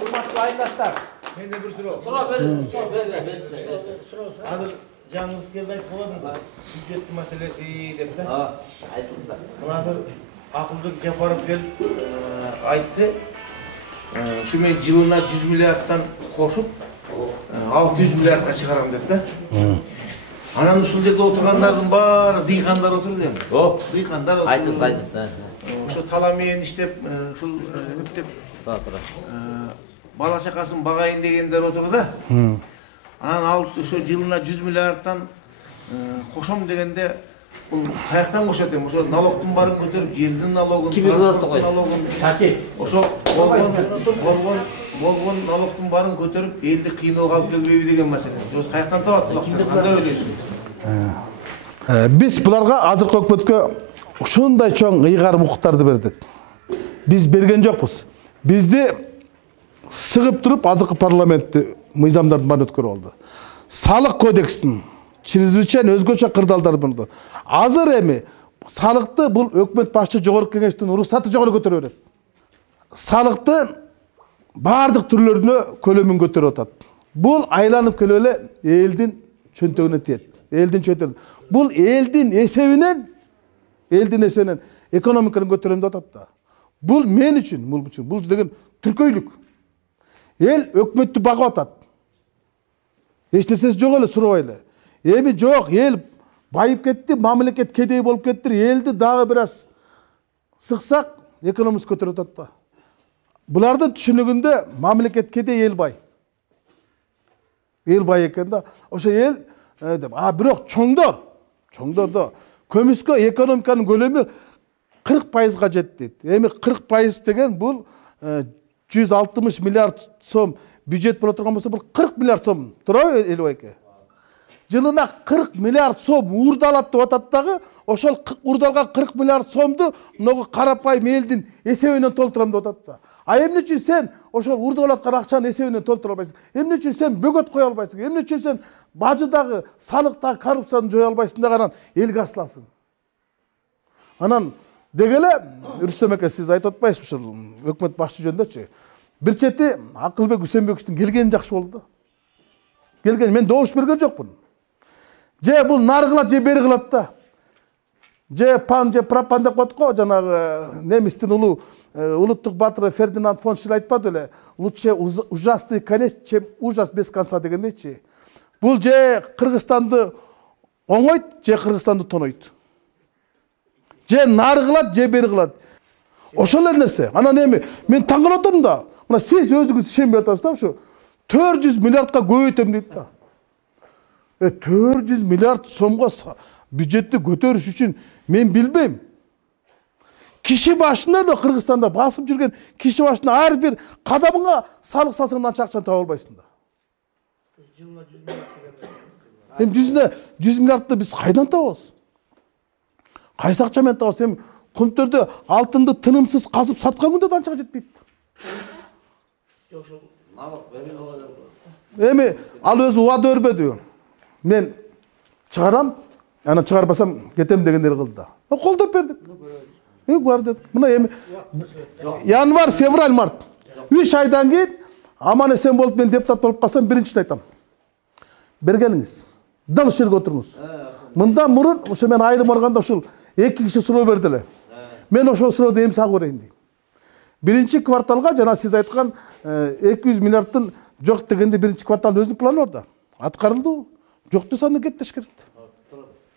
Урматтуу айылдаштар, Менде bir soru. Adır Cangız geldi aytып boladым. Бюджеттин маселеси деп да. айтыңыздар. Азыр Акылбек Жапаров келип айтты. Şu men жылына 100 миллиардтан кошуп 600 миллиардка чыгарам деп да. Анан ушул жерде отургандардын баары дыйкандар отуруп эми. Дыйкандар отуруп. Айтыңыз. Ошо тала менен иштеп, ушул эптеп бала чакасын багайын дегендер отуруп да. Анан ал ошо жылына 100 миллиардтан кошом дегенде бул каяктан кошот эми? Ошо налогдун баарын көтөрүп, жердин налогун, транспорттун налогун, ошо болгон налогдун баарын көтөрүп, элди кыйноого алып келбейби деген маселе. Ошо каяктан табат бул акчаны? Кандай ойлойсуз? Биз буларга азыркы өкмөткө ушундай чоң ыйгар укуктарды бердик. Биз берген жокпуз. Бизди сыгып туруп азыркы парламентти мыйзамдардын баарын өткөрүп алды. Салык кодексин чрезвычайно өзгөчө кырдаалдар болду. Азыр эми салыкты бул өкмөт башчы жогорку кеңештин уруксаты жогору көтөрүп берет. Салыкты бардык түрлөрүнө көлөмүн көтөрүп атат. Бул айланып келип эле элдин чөнтөгүнө тиет. Элдин чөнтөгүнө. Бул элдин эсебинен экономиканы көтөрөм деп атат да. Бул мен үчүн, бул деген түркөйлүк. Эл өкмөттү багып атат. Эч нерсеси жок эле сурабай эле. Эми жок, эл байып кетти, мамлекет кедей болуп кетти, элди дагы бир аз сыксак, экономикасы көтөрүп атат да. Булардын түшүнүгүндө мамлекет кедей, эл бай. Эл бай экен да. Ошо эл деп, бирок чоңдордо көмүскө экономиканын көлөмү 40%га жетти. Эми 40% деген бул 160 миллиард сом бюджет боло турган болсо, бул 40 миллиард сом турабы эл байке? Жылына 40 миллиард сом уурдалат деп атат дагы, ошол уурдалган 40 миллиард сомду могу карапайым элдин эсебинен толтурам деп атат да. Эмне үчүн сен ошол уурдалып аткан акчанын эсебинен толтура албайсың? Эмне үчүн сен бөгөт кое албайсың? Эмне үчүн сен бажыдагы, салыктагы коррупцияны жоя албайсың да анан элге асыласың? Анан дегеле Рүстөм эке, сиз айтып атпайсызбы ушул өкмөт башчы жөнүндөчү? Бир чети Акылбек Үсөнбековичтин келгени жакшы болду. Келген, мен добуш берген жокмун. Же бул нары кылат, же бери кылат да. Же пан, же пропан деп коет го, жанагы немистин улуттук батыры Фердинанд фон Шиль айтпады эле, лучше ужасный конец, чем ужас без конца дегендейчи. Бул же Кыргызстанды оңойт, же Кыргызстанды тонойт. Же нары кылат, же бери кылат. Ошол эле нерсе. Анан эми мен таң калып атам да. Мына сиз өзүңүз ишенбей атасыз да, ушу 400 миллиардка көбөйтөм дейт да. 400 миллиард сомго бюджетти көтөрүш үчүн мен билбейм. Киши башына эле Кыргызстанда басып жүргөн киши башына ар бир кадамыңа салык салсаң анча акчаны таба албайсың да. Жылына 100 миллиард. Эми 100 миллиардты биз кайдан табабыз? Кайсы акча менен табабыз? Эми Көнтөрдө алтынды тынымсыз казып саткан күндө да анчага жетпейт. Эми ал өзү убада бербеди. Мен чыгарам, анан чыгарбасам кетем дегендер кылды да. Колдоп бердик. Бар дедик. Мына эми январь, февраль, март. 3 айдан кийин аман эсен болуп мен депутат болуп калсам, биринчисин айтам. Бергениңиз. Дал ушул жерге отурмуз. Мындан мурун ошо мен айылым барганда ушул 2 киши суроо берди эле. Мен ошол сурооду эми сага берейин дейм. Биринчи кварталга жана сиз айткан 200 миллиардтын жок дегенде биринчи кварталдын өзүнүн планы бар да. Аткарылды. Жок десе аны кеттеш керек.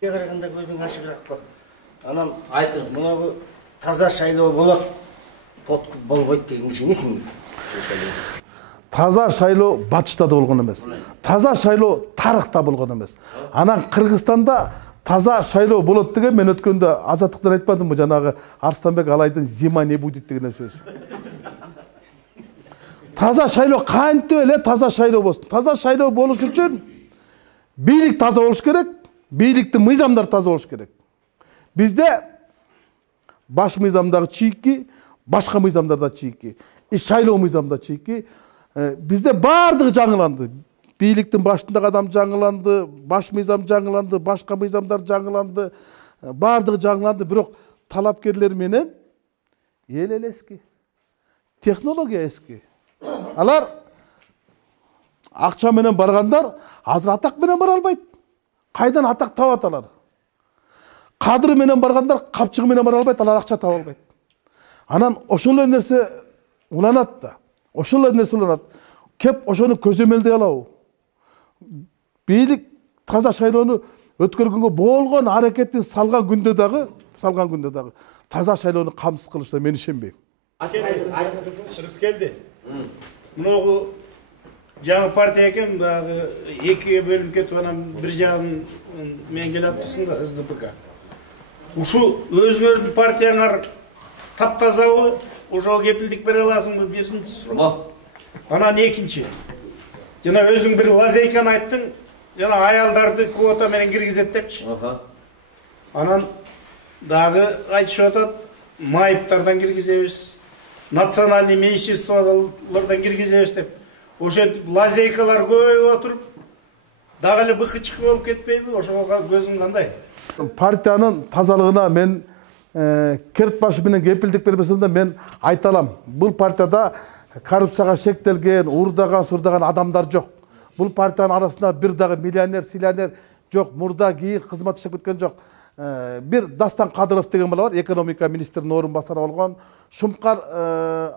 Караганда көзүң ачыгыраак кыл. Анан Айтыңыз. мына таза шайлоо болот, подкуп болбойт деген ишенесиңби? Таза шайлоо батышта да болгон эмес. Таза шайлоо тарыхта болгон эмес. Анан Кыргызстанда таза шайлоо болот деген мен өткөндө Азаттыктан айтпадымбы, жанагы Арстанбек Алайдын зима не будет деген сөз. Таза шайлоо кантип эле таза шайлоо болсун? Таза шайлоо болуш үчүн бийлик таза болуш керек, бийликтин мыйзамдары таза болуш керек. Бизде баш мыйзамдагы чийки, башка мыйзамдарда чийки, шайлоо мыйзамда чийки. Бизде бардыгы жаңыланды. Бийликтин башындагы адам жаңыланды, баш мыйзам жаңыланды, башка мыйзамдар жаңыланды, бардыгы жаңыланды. Бирок талапкерлер менен ел eski. Технология eski. Алар ақша менен баргандар азыр атак менен бара албайт. Кайдан атак таап аталар? Кадыр менен баргандар капчыгы менен бара албайт, алар акча таап албайт. Анан ошол нерсе уланат да. Ошол нерсе уланат. Кеп ошону көзөмөлдөй алабы? Бийлик таза шайлоону өткөргөнгө болгон аракетин салган күндө дагы таза шайлоону камсыз кылышына мен ишенбейм. Рыскелди. Мыногу жаңы партия экен, дагы экиге бөлүнүп кетип анан бир жагын мен келип турсун да СДПК. Ушу өзгөрдүн партияңар таптазабы? Ошого кепилдик бере аласыңбы? Биринчи суроо. Анан экинчи. Жана өзүң бир лазейканы айттың, жана аялдарды квота менен киргизет депчи. Анан дагы айтышып атат, майыптардан киргизебиз, национальный меньшинстволордон киргизебиз деп. Ошентип лазейкалар көбөйүп отуруп, дагы эле быкычык болуп кетпейби? Ошого көзүң кандай? Партиянын тазалыгына мен керт башы менен кепилдик бербесем да мен айта алам. Бул партияда коррупцияга шектелген, урдаган, сурдаган адамдар жок. Бул партиянын арасында бир дагы миллионер, силионер жок, мурда кийин кызмат иштеп кеткен жок. Бир Дастан Кадыров деген бала бар, экономика министринин орун басары болгон. Шумкар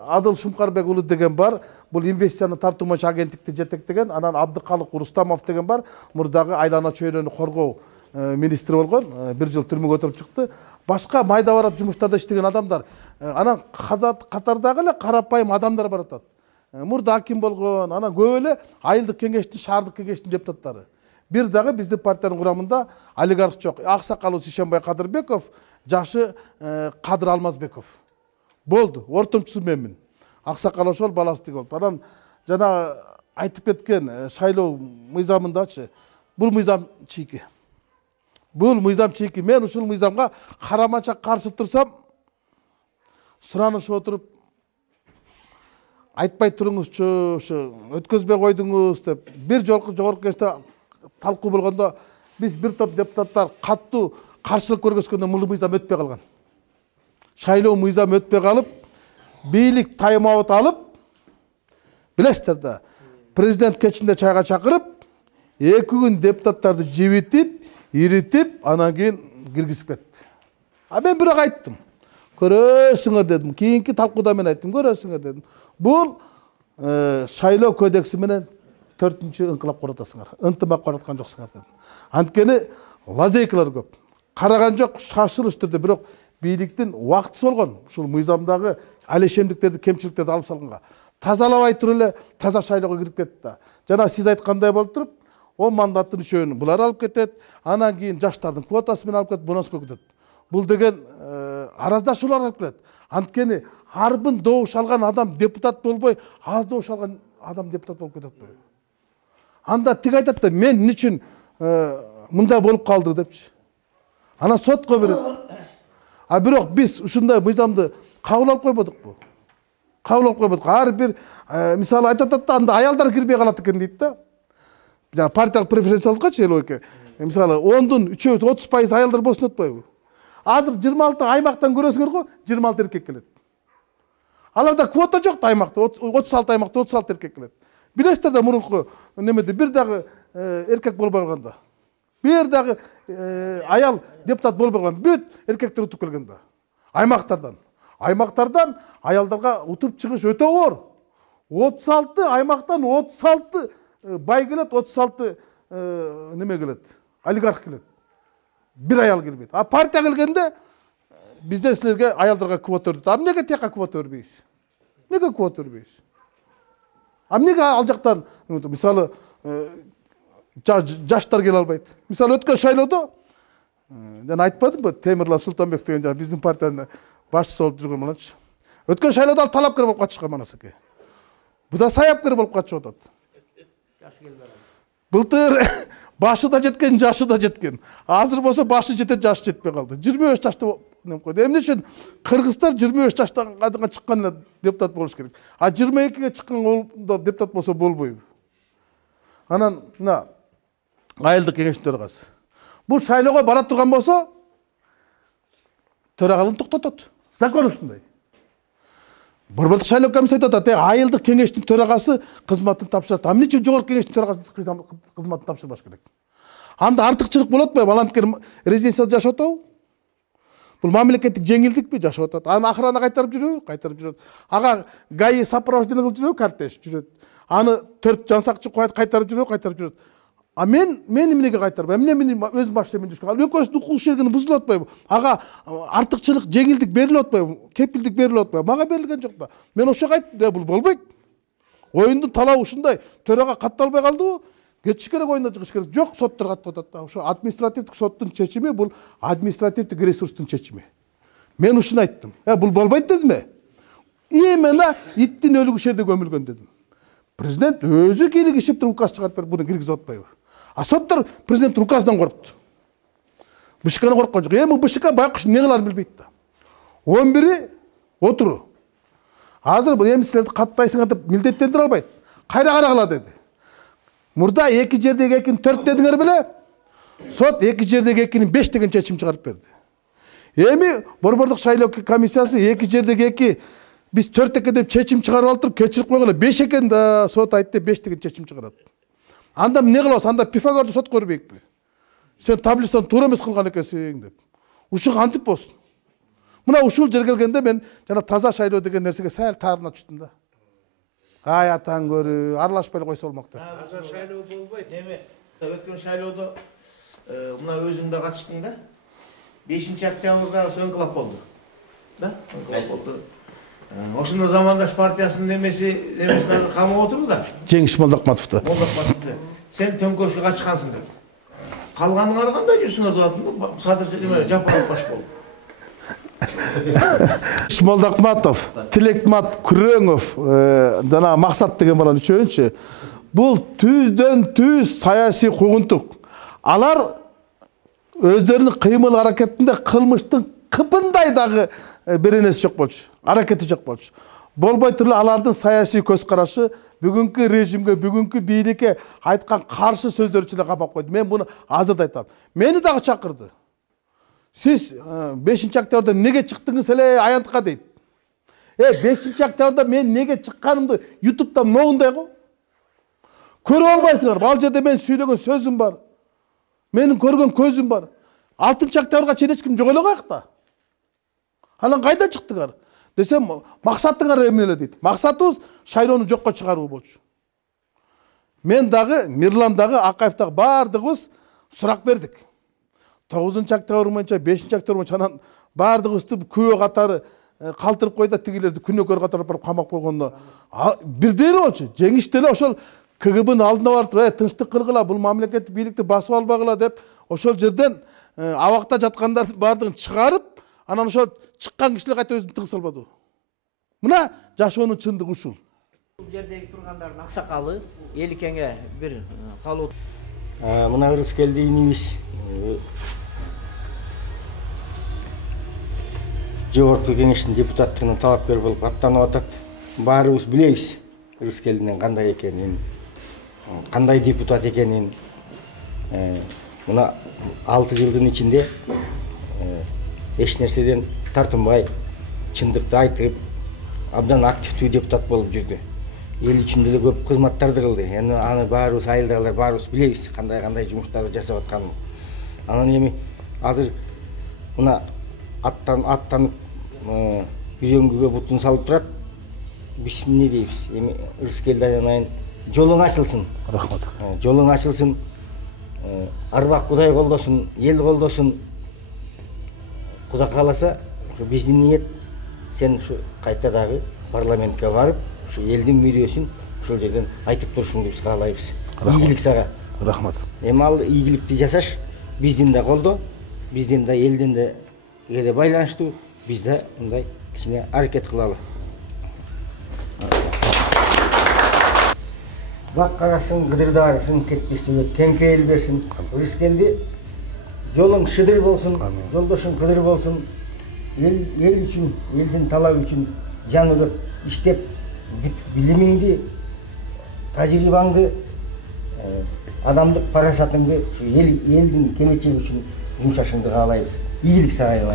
Адыл Шумкарбек уулу деген бар. Бул инвестицияны тартуу боюнча агенттикти жетектеген. Анан Абдыкалык Рустамов деген бар. Мурдагы айлана чөйрөнү коргоо министри болгон. Бир жыл түрмөгө отуруп чыкты. Башка майда барат жумуштарда иштеген адамдар. Анан катардагы эле карапайым адамдар бар атат. Мурда аким болгон, анан көп эле айылдык кеңештин, шаардык кеңештин депутаттары. Бир дагы биздин партиянын курамында олигарх жок. Аксакалы Сишенбай Кадырбеков, жашы Кадыр Алмазбеков. Болду, ортомчусу менмин. Аксакал ошол баласы тиги болуп. Анан жана айтып кеткен шайлоо мыйзамындачы, бул мыйзам чийки. Бул мыйзам чийки. Мен ушул мыйзамга караманча каршы турсам, суранышып отуруп, айтпай туруңузчу, өткөзбөй койдуңуз деп бир жолку жогорку кеңеште талкуу болгондо биз бир топ депутаттар каттуу каршылык көргөзгөндө бул мыйзам өтпөй калган. Шайлоо мыйзам өтпөй калып, бийлик тайм-аут алып, билесиздер да, президент кечинде чайга чакырып, 2 күн депутаттарды жибитип, иритип, анан кийин киргизип кетти. Мен бирок айттым. Көрөсүңөр дедим. Кийинки талкууда мен айттым, көрөсүңөр дедим. Бул шайлоо кодекси менен 4-чү ыңкылап коратасыңар. Ынтымак кораткан жоксуңар дедим. Анткени лазейкалар көп. Караган жок, шашылыш түрдө, бирок бийликтин убактысы болгон. Ушул мыйзамдагы алешемдиктерди, кемчиликтерди алып салганга. Тазалабай туруп эле таза шайлоого кирип кетти да. Жана сиз айткандай болуп туруп, 10 мандаттын 3-өөнү булар алып кетет, анан кийин жаштардын квотасы менен алып кетет, бонуска кетет. Бул деген араздашуулар алып келет. Анткени арбын добуш алган адам депутат болбой, аз добуш алган адам депутат болуп кетет. Анда тиг айтат да, мен эмне үчүн мындай болуп калды депчи. Анан сотко берет. Бирок биз ушундай мыйзамды кабыл алып койбодукпу? Кабыл алып койбодук. Ар бир мисалы айтат да, анда аялдар кирбей калат экен дейт да. Жана партиялык преференциялыкчы эл экен. Мисалы 10-дун 3-өө 30% аялдар болсун атпайбы? Азыр 26 аймактан көрөсүңөр го, 26 эркек келет. Аларда квота жок аймакта, 36 аймакта 36 эркек келет. Билесиздер да, мурунку немеде бир дагы эркек болбой калганда. Бир дагы аял депутат болбой калган. Бүт эркектер утуп келген да. Аймактардан аялдарга утуп чыгыш өтө оор. 36 аймактан 36 бай келет, 36 неме келет, олигарх келет. Бир аял келбейт. Партия келгенде бизде силерге аялдарга квота бердик. Эмнеге тияка квота бербейсиз? Неге квота бербейсиз? Эмнеге ал жактан мисалы жаштар келе албайт? Мисалы өткөн шайлоодо мен айтпадымбы, Темирлан Султанбек деген жана биздин партиянын башчысы болуп жүргөн баланчы. Өткөн шайлоодо ал талапкер болуп катышкан манасыке. Бу да саяпкер болуп катышып атат. Былтыр башы да жеткен, жашы да жеткен. Азыр болсо башы жетет, жашы жетпей калды. 25 жашта нем койду. Эмне үчүн кыргыздар 25 жаштан кадымга чыккан эле депутат болуш керек. 22ге чыккан депутат болсо болбойбу. Анан мына айылдык кеңештин төрагасы. Бул шайлоого бара турган болсо төрагалын токтотот. Закон ушундай. Борбордук шайлоо комиссиясы айтат, айылдык кеңештин төрагасы кызматын тапшырат. Эмне үчүн жогорку кеңештин төрагасы кызматын тапшырбаш керек? Анда артыкчылык болот атпайбы? Баланткер резиденцияда жашап атабы? Бул мамлекеттик жеңилдикпи? Жашап атат. Аны охрана кайтарып жүрөбү? Ага ГАИ сопровождение кылып жүрөбү? Кортеж жүрөт. Аны 4 жансакчы коет кайтарып жүрөбү? А мен эмнеге кайтарып? Эмне мен өз машинаммен жүргөн? Ал экөөсүнүн укук шергини бузулуп атпайбы? Ага артыкчылык, жеңилдик берилип атпайбы? Кепилдик берилип атпайбы? Мага берилген жок да. Мен ошого айттым, бул болбойт. Оюндун талабы ушундай. Төрага катталбай калдыбы? Кетиш керек, оюндан чыгыш керек. Жок, соттор каттап атат да. Ошо административдик соттун чечими, бул административдик ресурстун чечими. Мен ушуну айттым. Бул болбойт дедим. Именно иттин өлүгү жерде көмүлгөн дедим. Президент өзү кийлигишип туруп указ чыгарып берип, буну киргизип атпайбы? А соттор президент указдан коркtu. БШКны корккон жок. Эми БШК байкуш эмне кыларын билбейт да. 11 отуру. Азыр бул эми силерди каттайсыңар деп милдеттендире албайт. Кайра карагыла деди. Мурда 2 жердеги 2-ни 4 дедиңер беле? Сот 2 жердеги 2-ни 5 деген чечим чыгарып берди. Эми борбордук шайлоо комиссиясы 2 жердеги 2 биз 4 деп чечим чыгарып алып туруп кечирип койгола 5 экен да, сот айтты 5 деген чечим чыгарат. Анда эмне кылабыз? Анда Пифагорду сот көрбөйбү? Сен таблицаны туура эмес кылган экенсиң деп. Ушул кантип болсун? Мына ушул жерге келгенде мен жана таза шайлоо деген нерсеге сәл таарына түштүм да. Ай атаң көрү, аралашпай койсо болмок деп. Таза шайлоо болбойт. Эми өткөн шайлоодо мына өзүң да катыштың да. 5-октябрда ошо инкылап болду. Да? Инкылап болду. Ошондо замандаш партиясынын немесине камап отурду да. Жеңиш Молдокматовду. Сен төңкөрүшкө катышкансың деп. Калганыңар кандай жүрсүңөр деп атам. Садыр неме жапалып баш болду. Молдокматов, Тилекмат Күрөңов, жана Максат деген баланы үчөөнчү. Бул түздөн түз саясий куугунтук. Алар өздөрүнүн кыймыл аракетинде кылмыштын кыпындай дагы бир нерсе жок болчу. Аракети жок болчу. Болбой туруп алардын саясий көз карашы бүгүнкү режимге, бүгүнкү бийликке айткан каршы сөздөрү үчүн капап койду. Мен буну азыр да айтам. Мени дагы чакырды. Siz 5. oktyabrda nege çıktınız hele ayantıqa deydi. 5. oktyabrda men nege çıkkanımdı YouTube'da noğunday go. Көріп албайсыңар. Ал жерде мен сөйлеген сөзім бар. Менің көрген көзім бар. 6. октябрга чейин эч ким жок эле коякта. Анан кайда чыктыңар? Десем, максатыңар эмне эле дейт. Максатыбыз шайлоону жокко чыгаруу болчу. Мен дагы, Мирлан дагы, Акаев дагы бардыгыбыз сурак бердик. 9. октябрь боюнча, 5. октябрь боюнча анан бардыгыбызды күбө катары калтырып койду, тигилерди күнөкөр катары барып камап койгондо бирдей эле болчу. Жеңиште эле ошол КГБнын алдына барып, тынчтык кылгыла, бул мамлекеттик бийликти басып албагыла деп, ошол жерден абакта жаткандардын бардыгын чыгарып, анан ошол чыккан кишилер кайта өзүн тыгып салбады. Мына жашоонун чындыгы ушул. Бул жердеги тургандардын аксакалы Эликеңе бир калуу. Мына Ырыскелди инибиз жогорку кеңештин депутаттыгына талапкер болуп аттанып атат. Баарыбыз билебиз Ырыскелдинин кандай экенин, кандай депутат экенин. Мына 6 жылдын ичинде эч нерседен тартынбай, чындыкты айтып, абдан активдүү депутат болуп жүрдү. Эл үчүн деле көп кызматтарды кылды. Эми аны баарыбыз айылдагылар баарыбыз билебиз кандай жумуштарды жасап атканын. Анан эми азыр мына аттанып үйөңгүгө бутун салып турат. Биз эмне дейбиз? Эми Ырыскелди айнайын жолуң ачылсын. Рахмат. Жолуң ачылсын. Арбак Кудай колдосун, эл колдосун. Кудай кааласа, ушу биздин ниет сен ушу кайта дагы парламентке барып, ушу элдин мүрөсүн ошол жерден айтып турушуңду биз каалайбыз. Ийгилик сага. Рахмат. Эми ал ийгиликти жасаш биздин да колдо, биздин да элдин да байланыштуу, биз да мындай кичине аракет кылалы. Бак карасың, кыдырда барсың, кетпестен кең пейил берсин. Ырыскелди жолуң шыдыр болсун, жолдошуң кыдыр болсун. Эл үчүн, элдин талабы үчүн жан урап иштеп, билимиңди, тажрыйбаңды, адамдык парасатыңды элдин келечеги үчүн жумшашыңды каалайбыз. Ийгилик сага.